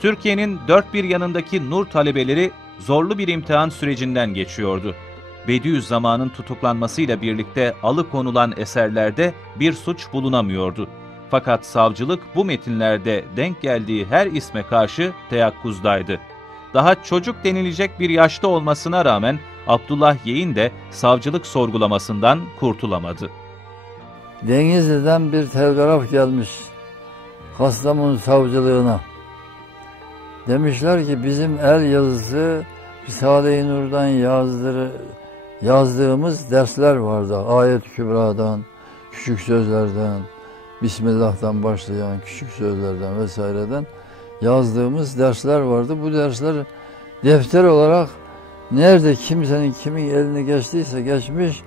Türkiye'nin dört bir yanındaki Nur talebeleri zorlu bir imtihan sürecinden geçiyordu. Bediüzzaman'ın tutuklanmasıyla birlikte alıkonulan eserlerde bir suç bulunamıyordu. Fakat savcılık bu metinlerde denk geldiği her isme karşı teyakkuzdaydı. Daha çocuk denilecek bir yaşta olmasına rağmen Abdullah Yeğin de savcılık sorgulamasından kurtulamadı. Denizli'den bir telgraf gelmiş Kastamonu savcılığına. Demişler ki bizim el yazısı Risale-i Nur'dan yazdır, yazdığımız dersler vardı. Ayet-i Kübra'dan, küçük sözlerden, Bismillah'tan başlayan küçük sözlerden vesaireden yazdığımız dersler vardı. Bu dersler defter olarak nerede kimsenin kimin elini geçtiyse geçmiş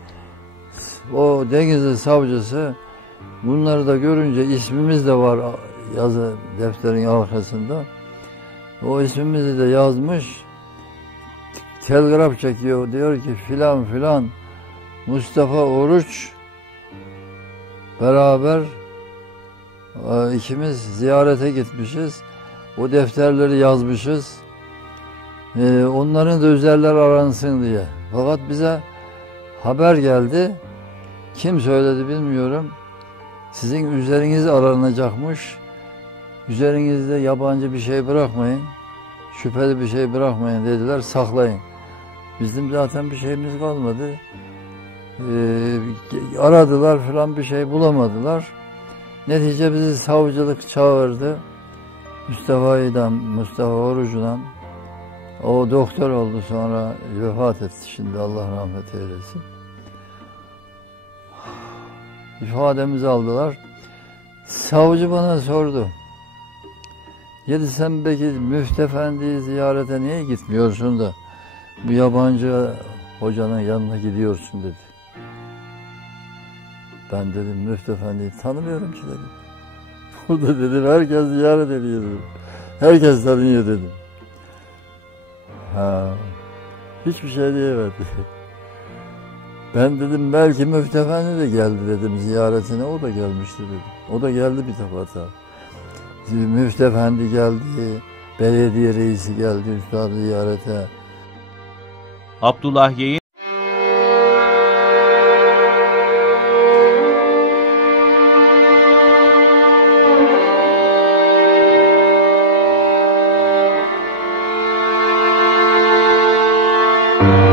o Denizli savcısı bunları da görünce ismimiz de var yazı defterin arkasında. O ismimizi de yazmış. Telgraf çekiyor. Diyor ki filan filan Mustafa Oruç beraber e, ikimiz ziyarete gitmişiz. O defterleri yazmışız. Ee, onların da üzerler aransın diye. Fakat bize haber geldi. Kim söyledi bilmiyorum. Sizin üzeriniz aranacakmış. Üzerinizde yabancı bir şey bırakmayın. Şüpheli bir şey bırakmayın dediler. Saklayın. Bizim zaten bir şeyimiz kalmadı. Ee, aradılar falan bir şey bulamadılar. Netice bizi savcılık çağırdı. Mustafa'dan, Mustafa Orucu'dan. O doktor oldu sonra vefat etti şimdi Allah rahmet eylesin. İfademizi aldılar. Savcı bana sordu. Yedi sen belki müftefendiyi ziyarete niye gitmiyorsun da bu yabancı hocanın yanına gidiyorsun dedi. Ben dedim müftefendiyi tanımıyorum ki dedim. Burada dedim herkes ziyaret ediyor dedim. Herkes tanıyor dedim. Ha, hiçbir şey diyemedi. Ben dedim belki müftefendi de geldi dedim ziyaretine. O da gelmişti dedim. O da geldi bir defa Müftefendi geldi, belediye reisi geldi üstad ziyarete. Abdullah Yeğin you.